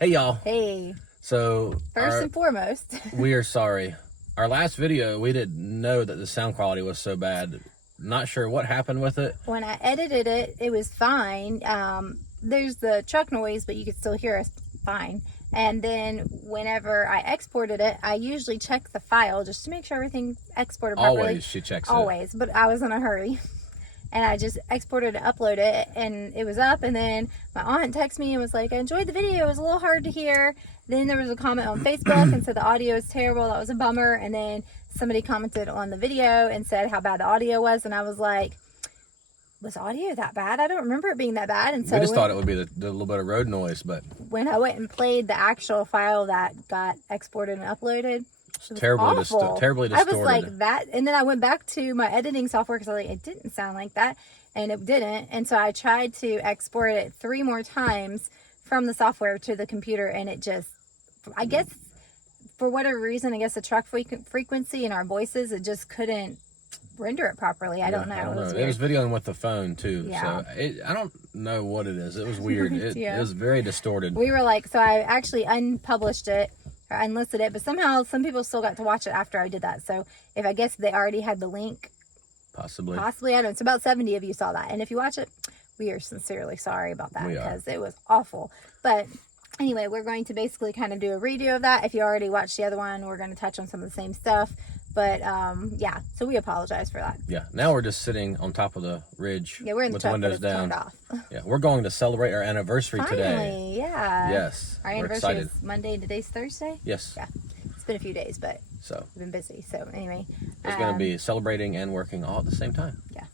Hey y'all. Hey. So First and foremost, we are sorry. Our last video, we didn't know that the sound quality was so bad. Not sure what happened with it. when I edited it, it was fine. There's the truck noise, but you could still hear us fine. And then whenever I exported it, I usually check the file just to make sure everything exported properly. Always, she checks it. Always, but I was in a hurry. And I just exported and uploaded it, and it was up. And then my aunt texted me and was like, I enjoyed the video. It was a little hard to hear. Then there was a comment on Facebook and said the audio is terrible. That was a bummer. And then somebody commented on the video and said how bad the audio was. And I was like, was audio that bad? I don't remember it being that bad. And so we just thought it would be the little bit of road noise, but when I went and played the actual file that got exported and uploaded, it's terribly distorted. I was like that, and then I went back to my editing software because I was like, it didn't sound like that, and it didn't. And so I tried to export it 3 more times from the software to the computer, and it just, I guess, for whatever reason, I guess the truck frequency in our voices, it just couldn't render it properly. I don't know. It was videoing with the phone too, Yeah. so I don't know what it is. It was weird. It was very distorted. We were like, so I actually unpublished it or unlisted it, but somehow some people still got to watch it after I did that. So if I guess they already had the link, possibly, I don't know. It's about 70 of you saw that, and if you watch it, we are sincerely sorry about that because it was awful. But anyway, we're going to basically kind of do a redo of that. If you already watched the other one, we're going to touch on some of the same stuff. But yeah, so we apologize for that. Yeah, now we're just sitting on top of the ridge we're in with the the windows down. Off. Yeah, we're going to celebrate our anniversary today. Yeah. Yes. Our anniversary is Monday. Today's Thursday. Yes. Yeah. It's been a few days, but we've been busy. So anyway, it's going to be celebrating and working all at the same time. Yeah.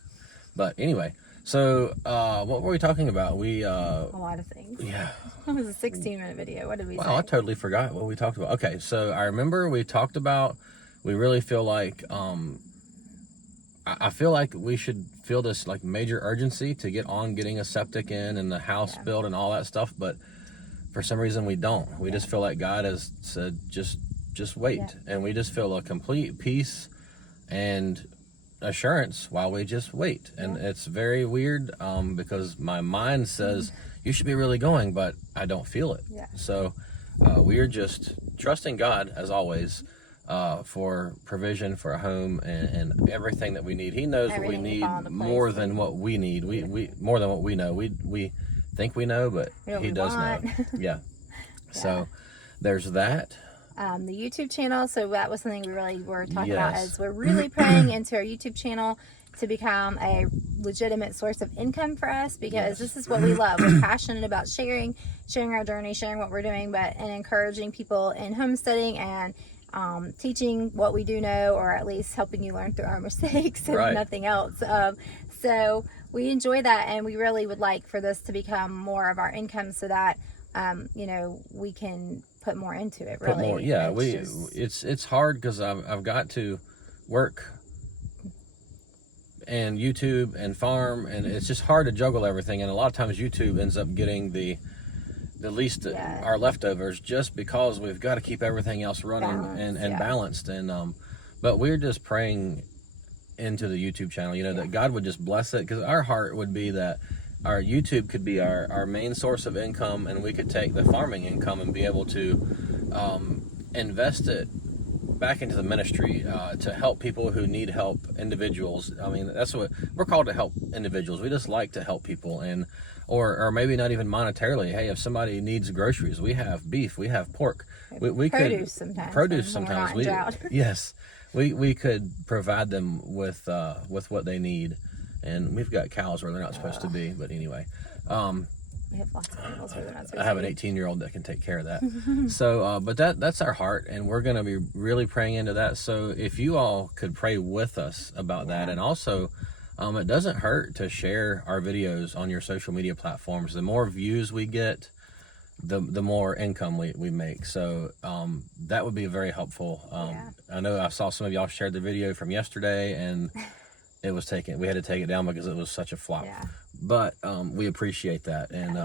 But anyway, so what were we talking about? A lot of things. Yeah. It was a 16-minute video. What did we say? Wow, I totally forgot what we talked about. Okay, so I remember we talked about. We really feel like, I feel like we should feel this like major urgency to get on getting a septic in and the house built and all that stuff. But for some reason we don't. We just feel like God has said, just wait. Yeah. And we just feel a complete peace and assurance while we just wait. And it's very weird because my mind says you should be really going, but I don't feel it. Yeah. So we are just trusting God as always. For provision for a home and everything that we need. He knows what we need more than what we need. We more than what we know. We think we know, but He does know. Yeah. So there's that. The YouTube channel. So that was something we really were talking about as we're really praying into our YouTube channel to become a legitimate source of income for us because this is what we love. We're passionate about sharing our journey, sharing what we're doing, and encouraging people in homesteading and teaching what we do know, or at least helping you learn through our mistakes and nothing else. So we enjoy that, and we really would like for this to become more of our income so that we can put more into it. Really, it's hard because I've got to work and YouTube and farm, and it's just hard to juggle everything. And a lot of times YouTube ends up getting the least our leftovers just because we've got to keep everything else running and balanced. And but we're just praying into the YouTube channel, that God would just bless it, because our heart would be that our YouTube could be our main source of income, and we could take the farming income and be able to invest it back into the ministry to help people who need help, individuals. I mean, that's what we're called, to help individuals. We just like to help people, and or maybe not even monetarily. Hey, if somebody needs groceries, we have beef, we have pork, we produce could sometimes. Produce sometimes. We could provide them with what they need, and we've got cows where they're not supposed to be. But anyway, we have lots of animals where they're not supposed to be. I have an 18-year-old that can take care of that. So, but that's our heart, and we're going to be really praying into that. So if you all could pray with us about that, and also. It doesn't hurt to share our videos on your social media platforms. The more views we get, the more income we make. So that would be very helpful. I know I saw some of y'all shared the video from yesterday, and it was we had to take it down because it was such a flop. Yeah. But we appreciate that, and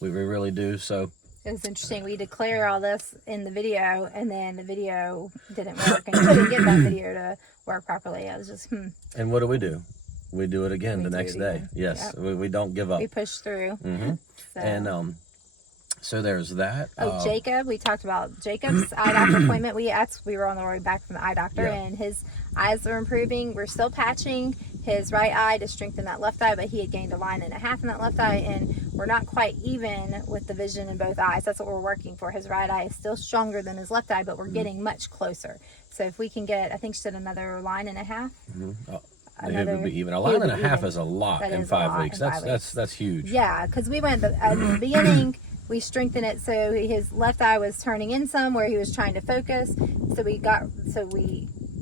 we really do. So it was interesting. We declare all this in the video, and then the video didn't work, and you couldn't get that video to work properly. I was just And what do? We do it again the next day. Yes, we don't give up. We push through. So. And So there's that. Jacob, we talked about Jacob's eye doctor appointment. We were on the road back from the eye doctor, and his eyes are improving. We're still patching his right eye to strengthen that left eye, but he had gained 1.5 lines in that left eye, and we're not quite even with the vision in both eyes. That's what we're working for. His right eye is still stronger than his left eye, but we're getting much closer. So if we can get, I think she said another 1.5 lines. It would be even. 1.5 lines is a lot in 5 weeks. That's huge. Yeah, because we went at the beginning. We strengthened it so his left eye was turning in some where he was trying to focus.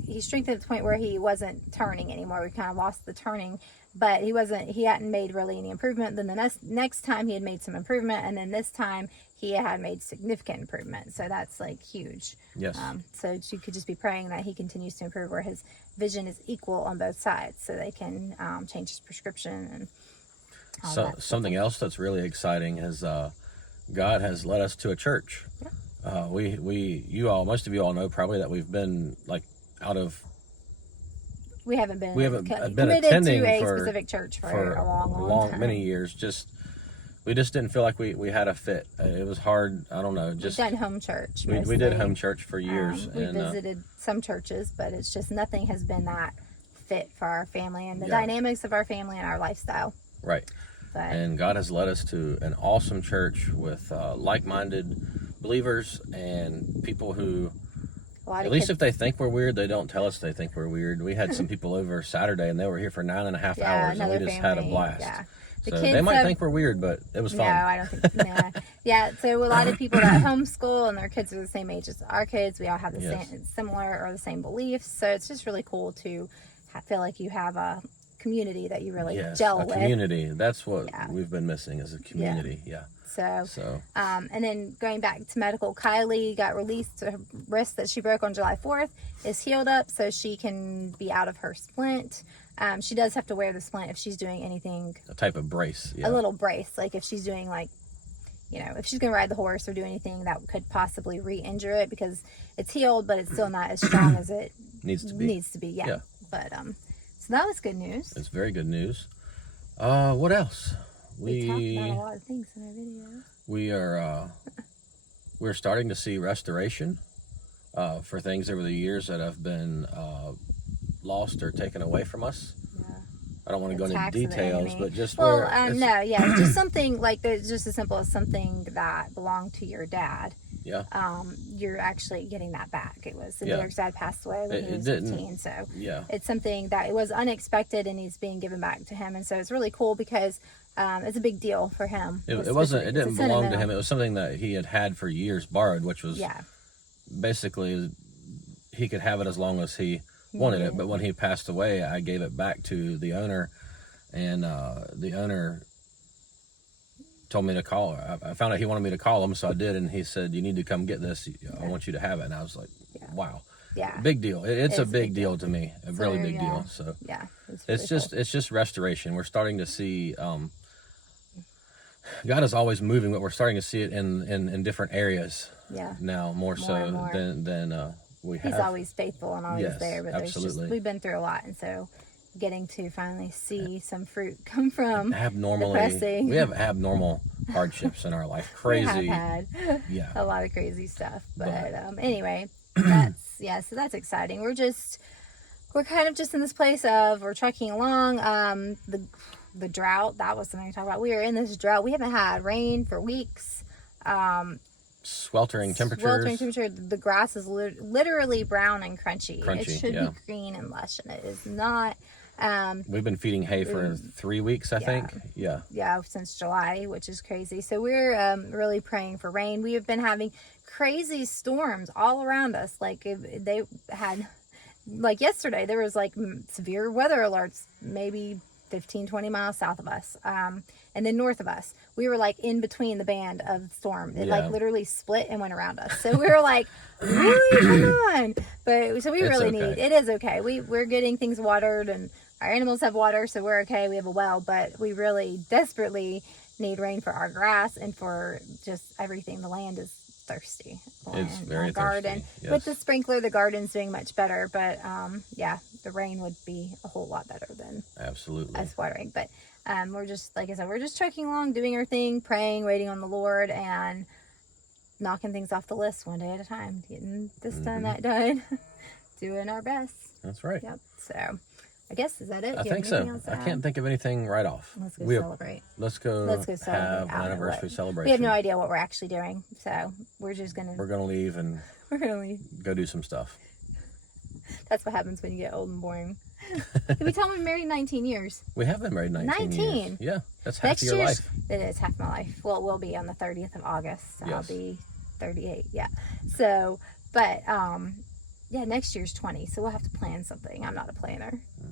He strengthened to the point where he wasn't turning anymore. We kind of lost the turning, but he hadn't made really any improvement. Then the next time he had made some improvement, and then this time he had made significant improvement. So that's like huge. Yes. So you could just be praying that he continues to improve where his vision is equal on both sides, so they can change his prescription and all that. Something else that's really exciting is God has led us to a church. Yeah. Most of you all know probably that we've been like we haven't been attending to a for specific church for a long time. Many years. We just didn't feel like we had a fit. It was hard. I don't know. Just we've done home church. We did home church for years. We visited some churches, but it's just nothing has been that fit for our family and the dynamics of our family and our lifestyle. Right. And God has led us to an awesome church with like-minded believers and people who, at least if they think we're weird, they don't tell us they think we're weird. We had some people over Saturday, and they were here for 9.5 hours, and we just had a blast. Yeah. So they might think we're weird, but it was fun. No, I don't think. Nah. Yeah, so a lot of people that homeschool, and their kids are the same age as our kids. We all have the similar or the same beliefs. So it's just really cool to feel like you have a community that you really gel with. Community. That's what we've been missing, is a community. Yeah. So, and then going back to medical, Kylie got released. Her wrist that she broke on July 4th is healed up, so she can be out of her splint. She does have to wear the splint if she's doing anything. A type of brace. Yeah. A little brace, like if she's doing if she's going to ride the horse or do anything that could possibly re-injure it, because it's healed, but it's still not as strong as it needs to be. Yeah. But so that was good news. It's very good news. What else? We talked about a lot of things in our video. We're starting to see restoration for things over the years that have been lost or taken away from us. Yeah. I don't want to go into details, but just just something like just as simple as something that belonged to your dad. Yeah. You're actually getting that back. It was Derek's dad passed away when he was 15, so it's something that it was unexpected, and he's being given back to him, and so it's really cool because it's a big deal for him. It didn't belong to him. It was something that he had for years borrowed, which was basically he could have it as long as he wanted it. But when he passed away, I gave it back to the owner, and the owner told me to call her. I found out he wanted me to call him, so I did, and he said, "You need to come get this. I want you to have it." And I was like, "Wow, big deal." It's a big deal to me, a really big deal. So it's just restoration. We're starting to see. God is always moving, but we're starting to see it in different areas. Yeah. Now more so than we have. He's always faithful and always there, but we've been through a lot, and so getting to finally see some fruit come from we have abnormal hardships in our life. Crazy. We have had a lot of crazy stuff, but anyway, so that's exciting. We're kind of just in this place of we're trekking along. The drought, that was something to talk about. We are in this drought. We haven't had rain for weeks. Sweltering temperature. The grass is literally brown and crunchy. It should be green and lush, and it is not. We've been feeding hay for 3 weeks, I think. Yeah, since July, which is crazy. So we're really praying for rain. We have been having crazy storms all around us. Like they had, like yesterday, there was like severe weather alerts, maybe 15-20 miles south of us, and then north of us. We were like in between the band of the storm. It like literally split and went around us. So we were like, really? Come on. But so we really need, it is okay. We're getting things watered, and our animals have water, so we're okay. We have a well, but we really desperately need rain for our grass and for just everything. The land is thirsty. It's very garden. Thirsty. Yes. With the sprinkler, the garden's doing much better, but the rain would be a whole lot better than absolutely us watering. But We're just, like I said, we're just trucking along, doing our thing, praying, waiting on the Lord, and knocking things off the list one day at a time, getting this done, that done, doing our best. That's right. Yep. So I guess, is that it? I think so. I can't think of anything right off. Let's go celebrate. Let's go celebrate have an anniversary celebration. We have no idea what we're actually doing, so we're just gonna. We're gonna leave and. We're gonna leave. Go do some stuff. That's what happens when you get old and boring. We tell me married 19 years. We have been married 19 years. Yeah, that's half of your life. It is half my life. Well, it will be on the 30th of August. So yes. I'll be 38. Yeah. So, but yeah, next year's 20. So we'll have to plan something. I'm not a planner.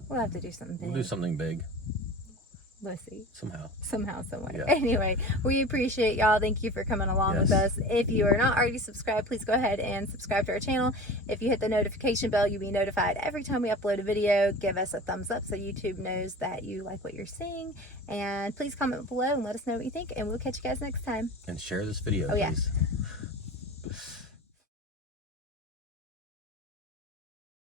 We'll have to do something big. We'll do something big. Let's see. Somehow, somewhere. Yeah. Anyway, we appreciate y'all. Thank you for coming along with us. If you are not already subscribed, please go ahead and subscribe to our channel. If you hit the notification bell, you'll be notified every time we upload a video. Give us a thumbs up so YouTube knows that you like what you're seeing. And please comment below and let us know what you think. And we'll catch you guys next time. And share this video, please. Yeah.